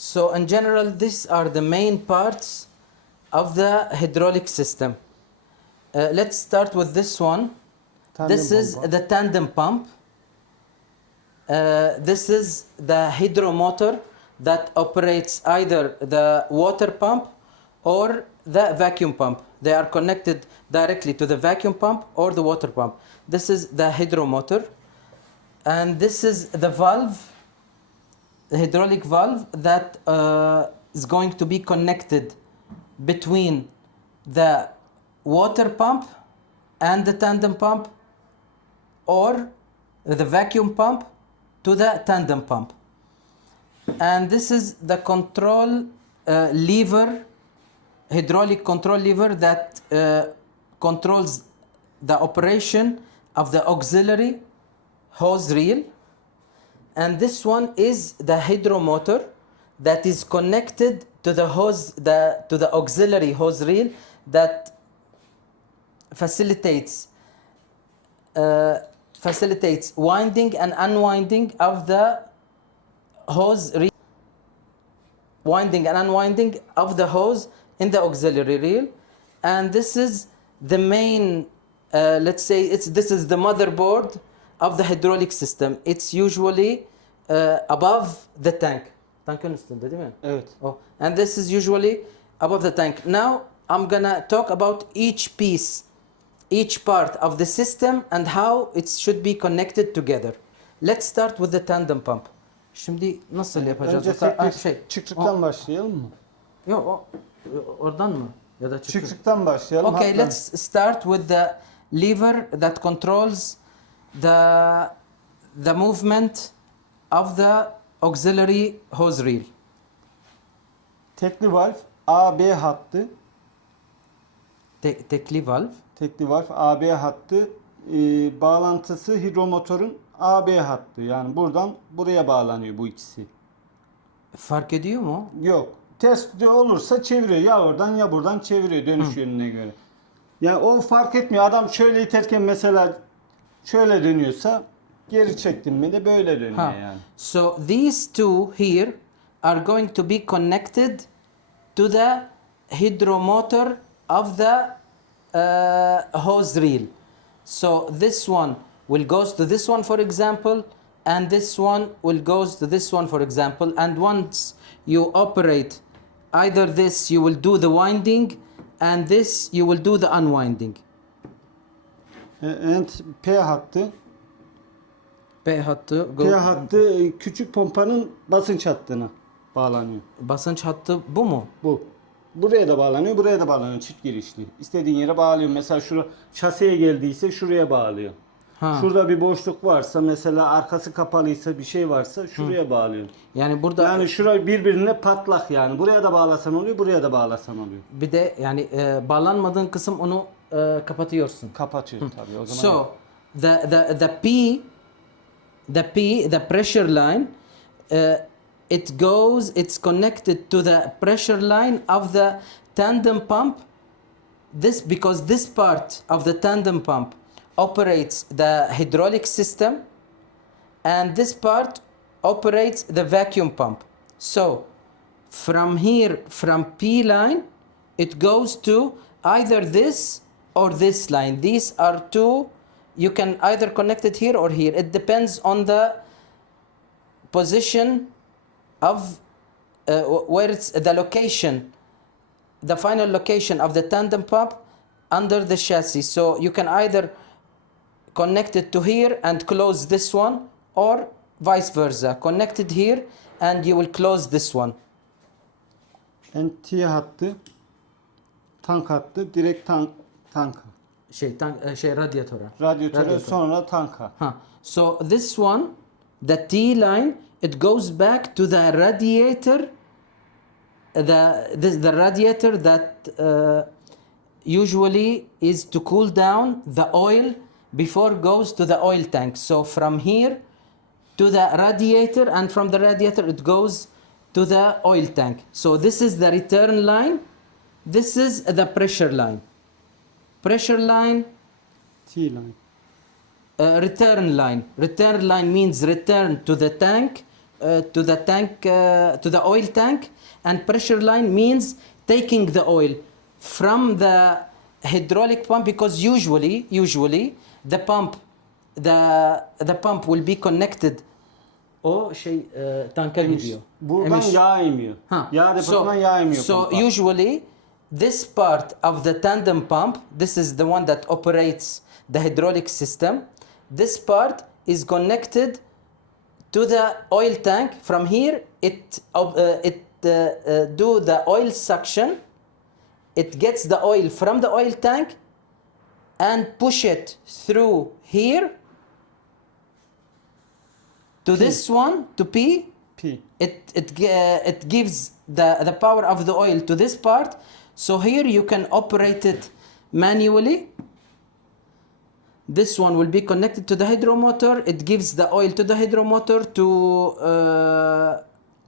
So in general, these are the main parts of the hydraulic system. Let's start with this one. This is the tandem pump. This is the hydromotor that operates either the water pump or the vacuum pump. They are connected directly to the vacuum pump or the water pump. This is the hydromotor. And this is the valve, the hydraulic valve that is going to be connected between the water pump and the tandem pump, or the vacuum pump to the tandem pump. And this is the control lever, hydraulic control lever that controls the operation of the auxiliary hose reel. And this one is the hydromotor that is connected to the hose, to the auxiliary hose reel that facilitates winding and unwinding of the hose reel, winding and unwinding of the hose in the auxiliary reel. And this is the main, let's say this is the motherboard of the hydraulic system. It's usually above the tank. Tankın üstünde değil mi? Evet. Oh. And this is usually above the tank. Now I'm gonna talk about each piece, each part of the system and how it should be connected together. Let's start with the tandem pump. Şimdi nasıl yapacağız? Önce çıktıktan başlayalım mı? Yok, oradan mı? Ya da çıktıktan başlayalım. Okay, let's start with the lever that controls the movement of the auxiliary hose reel. Tekli valve AB hattı. Tekli valve. Tekli valve AB hattı. Bağlantısı hidromotorun AB hattı. Yani buradan buraya bağlanıyor bu ikisi. Fark ediyor mu? Yok. Ters olursa çeviriyor. Ya oradan ya buradan çeviriyor dönüş yönüne göre. Yani o fark etmiyor. Adam şöyle iterken mesela şöyle dönüyorsa geri çektim mi de böyle dönüyor yani. So these two here are going to be connected to the hydromotor of the hose reel. So this one will goes to this one, for example, and this one will goes to this one, for example. And once you operate either this, you will do the winding, and this you will do the unwinding. And P hattı. P hattı küçük pompanın basınç hattına bağlanıyor. Basınç hattı bu mu? Bu. Buraya da bağlanıyor, buraya da bağlanıyor. Çift girişli. İstediğin yere bağlıyor. Mesela şuraya şaseye geldiyse şuraya bağlıyor. Şurada bir boşluk varsa, mesela arkası kapalıysa, bir şey varsa şuraya bağlıyor. Yani burada şurayı birbirine patlak yani. Buraya da bağlasan oluyor, buraya da bağlasan oluyor. Bir de yani bağlanmadığın kısım onu kapatıyorsun. Kapatıyor tabii o zaman. So the pressure line it's connected to the pressure line of the tandem pump. Because this part of the tandem pump operates the hydraulic system, and this part operates the vacuum pump. So from here, from P line, it goes to either this or this line. These are two, you can either connect it here or here. It depends on the position of where it's the location, the final location of the tandem pump under the chassis. So you can either connect it to here and close this one, or vice versa. Connect it here and you will close this one. T hattı, tank hattı, direkt tanka. Radyatöre sonra tanka. So this one, the T line, it goes back to the radiator, the radiator that usually is to cool down the oil before it goes to the oil tank. So from here to the radiator, and from the radiator it goes to the oil tank. So this is the return line. This is the pressure line. Pressure line. T line. Return line. Return line means return to the tank to the tank, to the oil tank, and pressure line means taking the oil from the hydraulic pump, because usually the pump will be connected. O şey tanka gidiyor. Buradan yağ emiyor. Yağ deposundan yağ emiyor. So pompa. usually this part of the tandem pump, this is the one that operates the hydraulic system. This part is connected to the oil tank. From here, it do the oil suction. It gets the oil from the oil tank and push it through here to this one, to P. P. It gives the power of the oil to this part. So here you can operate it manually. This one will be connected to the hydromotor. It gives the oil to the hydromotor to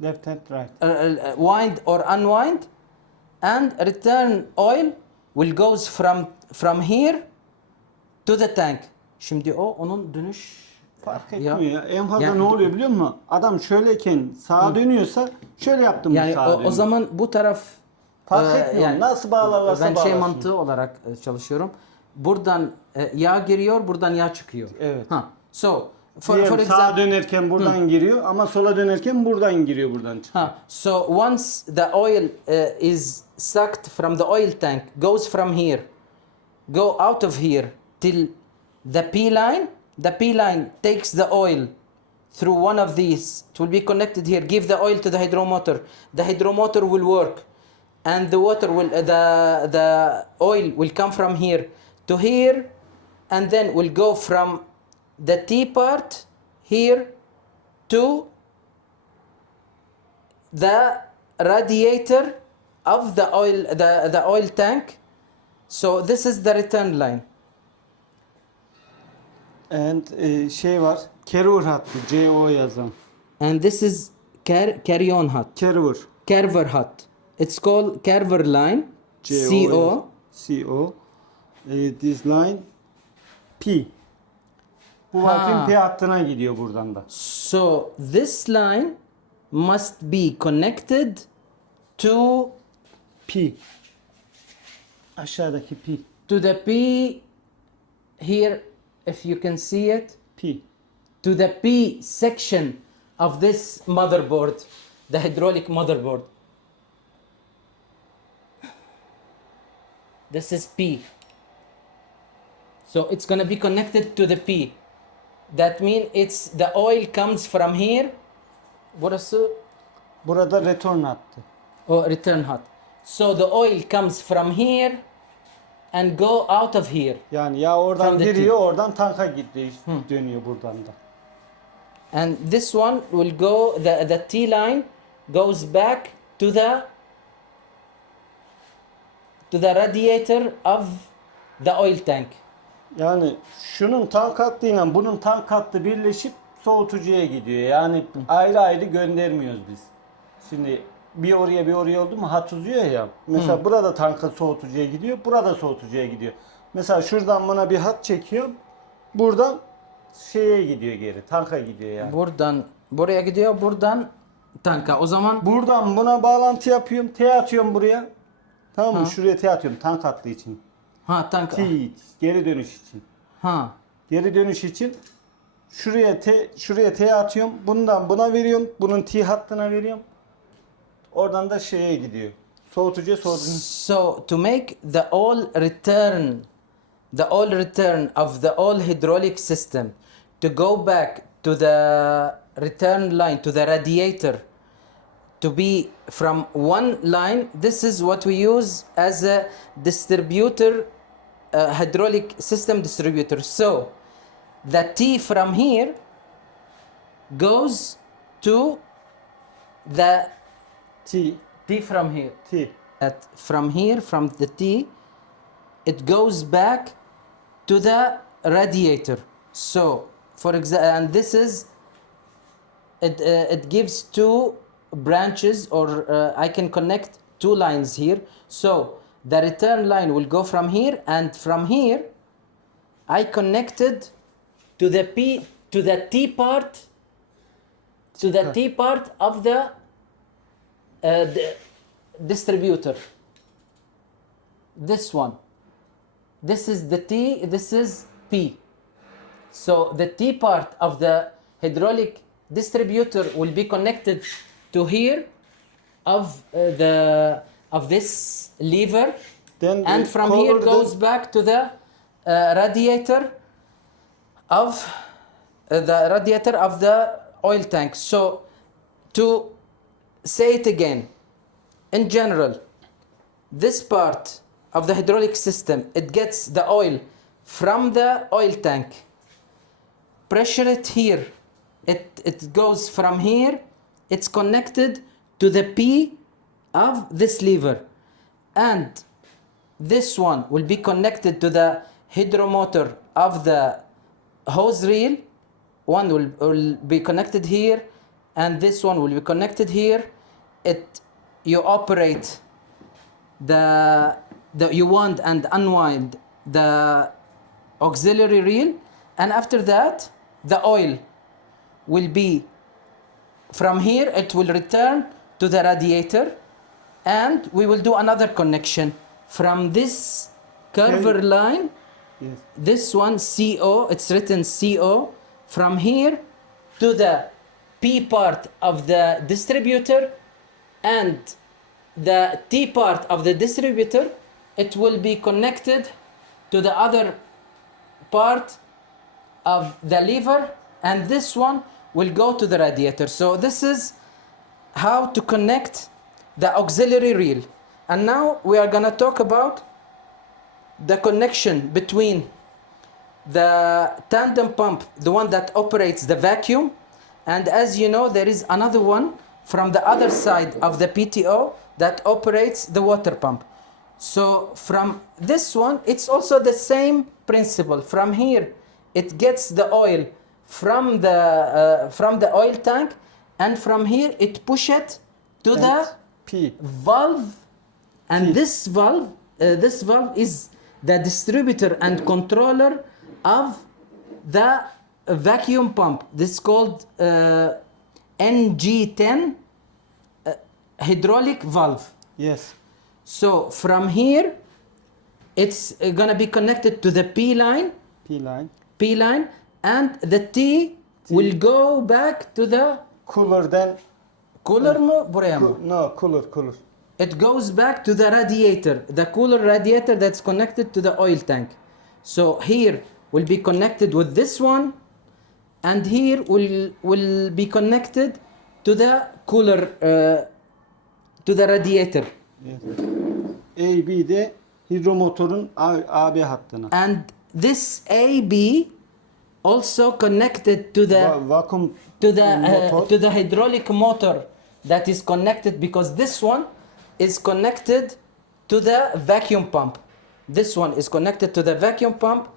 Left and right. wind or unwind, and return oil will goes from here to the tank. Şimdi onun dönüş Fark etmiyor ya. En fazla ne oluyor biliyor musun? Adam şöyleyken sağa dönüyorsa şöyle yaptım yani sağa dönüyor. o zaman bu taraf Fark etmiyor. yani nasıl bağlarlarsa ben bağlasın. mantığı olarak çalışıyorum. Buradan yağ giriyor, buradan yağ çıkıyor. Evet. So for Diyelim sağa example, dönerken buradan giriyor ama sola dönerken buradan giriyor, buradan çıkıyor. so once the oil is sucked from the oil tank, goes from here, go out of here till the P line. The P line takes the oil through one of these. It will be connected here. Give the oil to the hydromotor. The hydromotor will work, and the water will the oil will come from here to here, and then will go from the T part here to the radiator of the oil, the oil tank. So this is the return line. And şey var. Carrier hattı. CO yazan. And this is carry-on hut. Carrier. Carver hut. It's called carver line. CO. CO. This line P. Bu hattın P hattına gidiyor buradan da. So this line must be connected to P. Aşağıdaki P. to the P here, if you can see it, P. to the P section of this motherboard, the hydraulic motherboard. This is P. So it's gonna be connected to the P. That means it's the oil comes from here. Burası Burada return hattı. o return hut. So the oil comes from here and go out of here. Yani ya oradan From the giriyor, oradan tanka gidiyor, dönüyor buradan da. And this one will go, the T line goes back to the radiator of the oil tank. Yani şunun tank hattıyla bunun tank hattı birleşip soğutucuya gidiyor. Yani ayrı ayrı göndermiyoruz biz. Şimdi bir oraya bir oraya oldu mu hat uzuyor ya. Mesela burada tanka soğutucuya gidiyor, burada soğutucuya gidiyor. Mesela şuradan buna bir hat çekiyor. Buradan şeye gidiyor geri, tanka gidiyor yani. Buradan buraya gidiyor, buradan tanka. O zaman Buradan buna bağlantı yapıyorum, T atıyorum buraya. Tamam mı? Şuraya T atıyorum tank hattı için. tanka. T, geri dönüş için. Geri dönüş için şuraya T atıyorum. Bundan buna veriyorum. Bunun T hattına veriyorum. Oradan da şeye gidiyor. Soğutucuya. So to make the all return of the all hydraulic system to go back to the return line, to the radiator, to be from one line, this is what we use as a distributor, hydraulic system distributor. So the T from here goes to the T. T from here. T. That from here, from the T, it goes back to the radiator. So, for example, and this is, it gives two branches, or I can connect two lines here. So, the return line will go from here, and from here, I connected to the T part to the T part of the distributor. This one. This is the T, this is P. So the T part of the hydraulic distributor will be connected to here of this lever, Then and from here goes back to the radiator of the oil tank. So to say it again, in general, this part of the hydraulic system, it gets the oil from the oil tank, pressure it here, it goes from here, it's connected to the P of this lever, and this one will be connected to the hydromotor of the hose reel. One will be connected here, and this one will be connected here. You operate you wind and unwind the auxiliary reel, and after that the oil will be from here, it will return to the radiator, and we will do another connection from this curved line. Yes. This one CO, it's written CO, from here to the P part of the distributor, and the T part of the distributor, it will be connected to the other part of the lever, and this one will go to the radiator. So this is how to connect the auxiliary reel. And now we are going to talk about the connection between the tandem pump, the one that operates the vacuum, and as you know, there is another one from the other side of the PTO that operates the water pump. So from this one, it's also the same principle. From here, it gets the oil from the oil tank, and from here it push it to the P valve, and this valve is the distributor and controller of the vacuum pump. This is called NG10 hydraulic valve. Yes. So from here, it's gonna be connected to the P line, and the T will go back to the Cooler then. cooler mu buraya mı? No, cooler. It goes back to the radiator, the cooler radiator that's connected to the oil tank. So here will be connected with this one, and here will be connected to the cooler, to the radiator. Yes. A, B de hidromotorun AB hattına. And this AB also connected to the Vacuum to motor. the hydraulic motor that is connected, because this one is connected to the vacuum pump. This one is connected to the vacuum pump,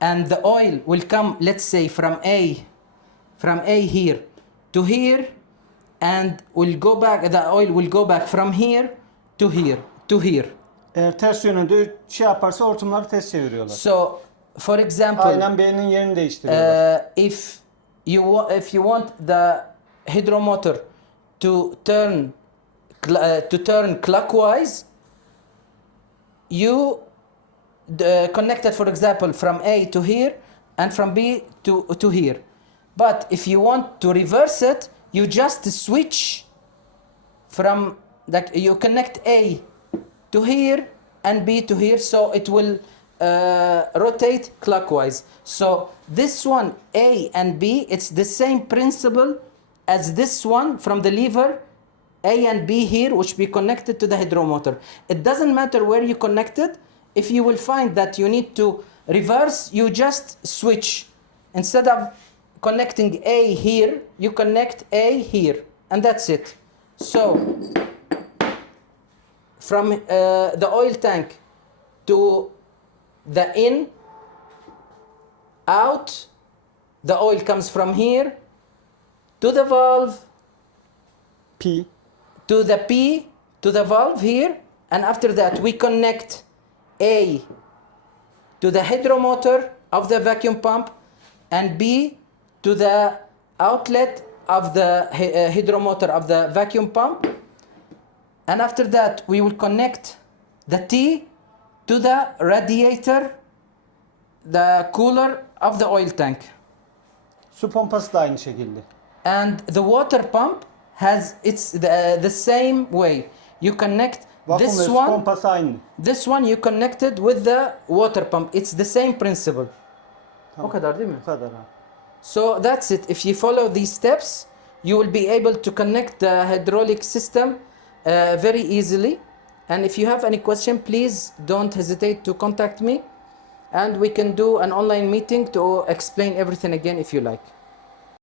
and the oil will come, let's say, from A here to here, and will go back. The oil will go back from here to here to here. Eğer ters yönünde şey yaparsa hortumları ters çeviriyorlar. So, for example, Aynen B'nin yerini değiştiriyorlar. if you want the hydromotor to turn clockwise, you connect it, for example, from A to here and from B to here. But if you want to reverse it, you just switch from that. You connect A to here and B to here, so it will rotate clockwise. So this one, A and B, it's the same principle as this one from the lever, A and B here, which be connected to the hydromotor. It doesn't matter where you connect it. If you will find that you need to reverse, you just switch. Instead of connecting A here, you connect A here, and that's it. So from the oil tank to the in, out, the oil comes from here to the valve, P. to the P, to the valve here, and after that we connect A to the hydromotor of the vacuum pump, and B to the outlet of the hydromotor of the vacuum pump, and after that we will connect the T to the radiator, the cooler of the oil tank. Su pompası da aynı şekilde. And the water pump has the same way. You connect Vakum ve this su one. pompası aynı. This one you connected with the water pump. It's the same principle. Tamam. O kadar değil mi? Bu kadar abi. So that's it. If you follow these steps, you will be able to connect the hydraulic system very easily. And if you have any question, please don't hesitate to contact me. And we can do an online meeting to explain everything again if you like.